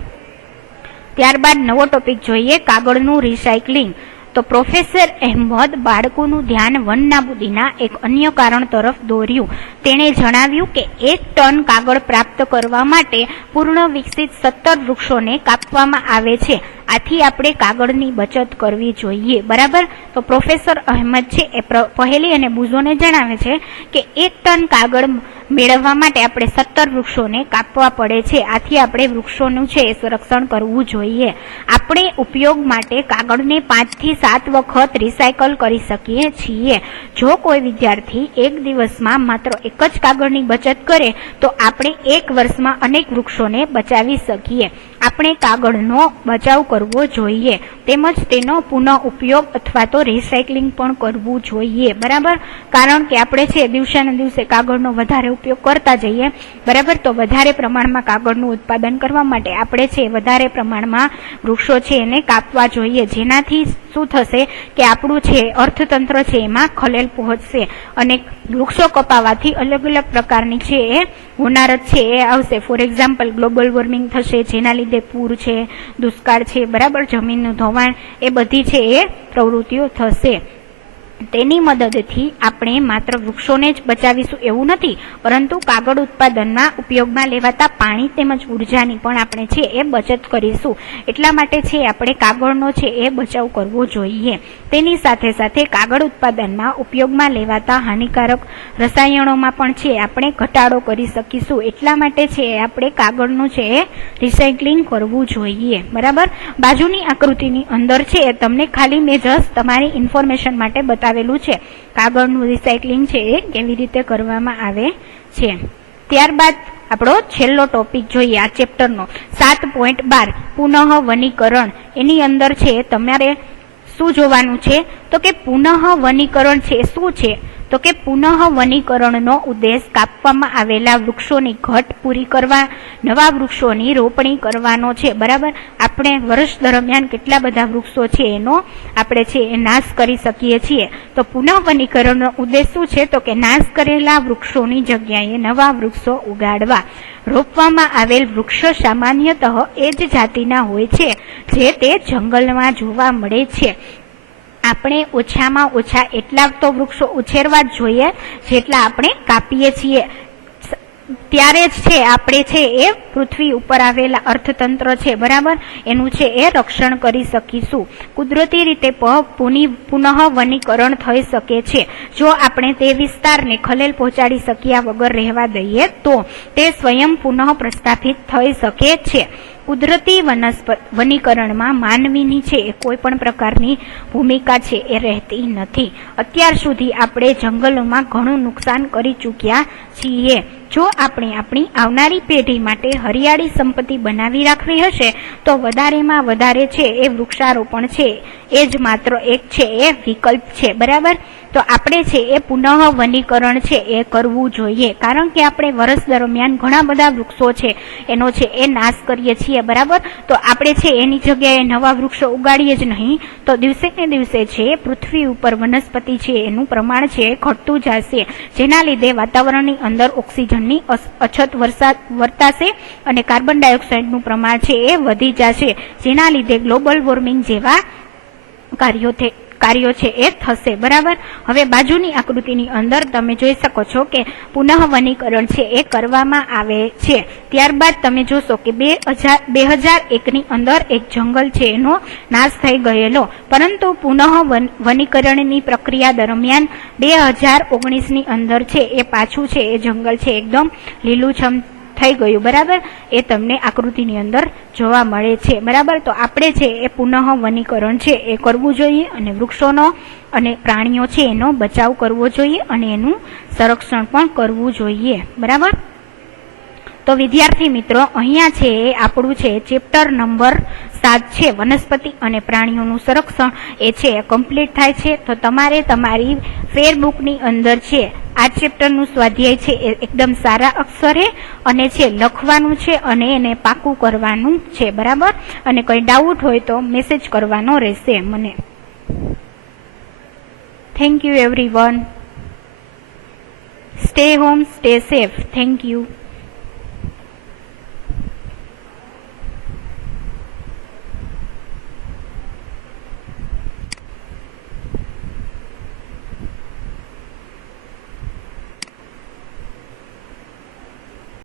ત્યારબાદ નવો ટોપિક જોઈએ, કાગળનું રિસાયકલિંગ. તો પ્રોફેસર અહેમદ બાળકોનું ધ્યાન વન નાબૂદીના એક અન્ય કારણ તરફ દોર્યું. તેણે જણાવ્યું કે 1 ટન કાગળ પ્રાપ્ત કરવા માટે પૂર્ણ વિકસિત 17 વૃક્ષોને કાપવામાં આવે છે. આથી આપણે કાગળની બચત કરવી જોઈએ. બરાબર. તો પ્રોફેસર અહેમદ છે એ પહેલી અને બુઝોને જણાવે છે કે 1 ટન કાગળ મેળવવા માટે આપણે 17 વૃક્ષોને કાપવા પડે છે. આથી આપણે વૃક્ષોનું છે એ સંરક્ષણ કરવું જોઈએ. આપણે ઉપયોગ માટે કાગળને 5 થી 7 વખત રિસાયકલ કરી શકીએ છીએ. જો કોઈ વિદ્યાર્થી એક દિવસમાં માત્ર એક જ કાગળની બચત કરે તો આપણે 1 વર્ષમાં અનેક વૃક્ષોને બચાવી શકીએ. આપણે કાગળનો બચાવ કરવો જોઈએ તેમજ તેનો પુનઃ ઉપયોગ અથવા તો રિસાયકલિંગ પણ કરવું જોઈએ. બરાબર. કારણ કે આપણે છે દિવસે ને દિવસે કાગળનો વધારે ઉપયોગ કરતા જઈએ. બરાબર. તો વધારે પ્રમાણમાં કાગળનું ઉત્પાદન કરવા માટે આપણે છે વધારે પ્રમાણમાં વૃક્ષો છે એને કાપવા જોઈએ. જેનાથી શું થશે કે આપણું છે અર્થતંત્ર છે એમાં ખલેલ પહોંચશે અને વૃક્ષો કપાવાથી અલગ અલગ પ્રકારની છે એ હોનારત છે એ આવશે. ફોર એક્ઝામ્પલ ગ્લોબલ વોર્મિંગ થશે, જેના લીધે પૂર છે, દુષ્કાળ છે, બરાબર, જમીનનું ધોવાણ, એ બધી છે એ પ્રવૃત્તિઓ થશે. તેની મદદથી આપણે માત્ર વૃક્ષોને જ બચાવીશું એવું નથી, પરંતુ કાગળ ઉત્પાદનમાં ઉપયોગમાં લેવાતા પાણી તેમજ ઉર્જાની પણ આપણે છે એ બચત કરીશું. એટલા માટે છે આપણે કાગળનો છે એ બચાવ કરવો જોઈએ. તેની સાથે સાથે કાગળ ઉત્પાદનમાં ઉપયોગમાં લેવાતા હાનિકારક રસાયણોમાં પણ છે આપણે ઘટાડો કરી શકીશું. એટલા માટે છે આપણે કાગળનું છે એ રિસાયકલિંગ કરવું જોઈએ. બરાબર. બાજુની આકૃતિની અંદર છે તમને ખાલી મેં જસ્ટ તમારી ઇન્ફોર્મેશન માટે બતાવેલું છે કાગળનું રિસાયકલિંગ છે એ કેવી રીતે કરવામાં આવે છે. ત્યારબાદ આપણો છેલ્લો ટોપિક જોઈએ આ ચેપ્ટરનો 7.12 પુનઃ વનીકરણ. એની અંદર છે તમારે શું જોવાનું છે તો કે પુનઃ વનીકરણ છે શું છે તો કે પુનઃ વનીકરણનો ઉદ્દેશ કાપવામાં આવેલા વૃક્ષોની ઘટ પૂરી કરવા, નવા વૃક્ષોની રોપણી કરવાનો છે. બરાબર. આપણે વર્ષ દરમિયાન કેટલા બધા વૃક્ષો છે એનો આપણે છે એ નાશ કરી શકીએ છીએ. તો પુનઃ વનીકરણનો ઉદ્દેશ શું છે તો કે નાશ કરેલા વૃક્ષોની જગ્યાએ નવા વૃક્ષો ઉગાડવા. રોપવામાં આવેલ વૃક્ષો સામાન્યતઃ એ જ જાતિના હોય છે જે તે જંગલમાં જોવા મળે છે. આપણે ઓછામાં ઓછા એટલા તો વૃક્ષો ઉછેરવા જ જોઈએ જેટલા આપણે કાપીએ છીએ. ત્યારે જ છે આપણે છે એ પૃથ્વી ઉપર આવેલા અર્થતંત્ર છે, બરાબર, એનું છે એ રક્ષણ કરી શકીશું. કુદરતી રીતે પુનઃ વનીકરણ થઈ શકે છે જો આપણે તે વિસ્તારને ખલેલ પહોંચાડી શક્યા વગર રહેવા દઈએ તો તે સ્વયં પુનઃ પ્રસ્થાપિત થઈ શકે છે. કુદરતી વનીકરણમાં માનવીની છે એ કોઈ પણ પ્રકારની ભૂમિકા છે એ રહેતી નથી. અત્યાર સુધી આપણે જંગલોમાં ઘણું નુકસાન કરી ચૂક્યા છીએ. જો આપણે આપણી આવનારી પેઢી માટે હરિયાળી સંપત્તિ બનાવી રાખવી હશે તો વધારેમાં વધારે છે એ વૃક્ષારોપણ છે એ જ માત્ર એક છે એ વિકલ્પ છે. બરાબર. તો આપણે છે એ પુનઃ વનીકરણ છે એ કરવું જોઈએ. કારણ કે આપણે વર્ષ દરમિયાન ઘણા બધા વૃક્ષો છે એનો છે એ નાશ કરીએ છીએ. બરાબર. તો આપણે છે એની જગ્યાએ નવા વૃક્ષો ઉગાડીએ જ નહીં તો દિવસે ને દિવસે છે પૃથ્વી ઉપર વનસ્પતિ છે એનું પ્રમાણ છે ઘટતું જશે, જેના લીધે વાતાવરણની અંદર ઓક્સિજનની અછત વર્તાશે અને કાર્બન ડાયોક્સાઇડનું પ્રમાણ છે એ વધી જશે, જેના લીધે ગ્લોબલ વોર્મિંગ જેવા કાર્યો છે એ થશે. બરાબર. હવે બાજુની આકૃતિની અંદર તમે જોઈ શકો છો કે પુનઃ વનીકરણ છે એ કરવામાં આવે છે. ત્યારબાદ તમે જોશો કે 2001ની અંદર એક જંગલ છે એનો નાશ થઈ ગયેલો, પરંતુ પુનઃ વનીકરણની પ્રક્રિયા દરમિયાન 2019ની અંદર છે એ પાછું છે એ જંગલ છે એકદમ લીલુંછમ થઈ ગયું. બરાબર. એ તમને આકૃતિની અંદર જોવા મળે છે. બરાબર. તો આપણે છે એ પુનઃ વનીકરણ છે એ કરવું જોઈએ અને વૃક્ષોનો અને પ્રાણીઓ છે એનો બચાવ કરવો જોઈએ અને એનું સંરક્ષણ પણ કરવું જોઈએ. બરાબર. તો વિદ્યાર્થી મિત્રો અહીંયા છે આપણું છે ચેપ્ટર નંબર 7 છે વનસ્પતિ અને પ્રાણીઓનું સંરક્ષણ એ છે કમ્પ્લીટ થાય છે. તો તમારે તમારી ફેરબુકની અંદર છે આ ચેપ્ટરનું સ્વાધ્યાય છે એ એકદમ સારા અક્ષરે અને છે લખવાનું છે અને એને પાકું કરવાનું છે. બરાબર. અને કંઈ ડાઉટ હોય તો મેસેજ કરવાનો રહેશે મને. Thank you everyone. Stay home, stay safe. Thank you.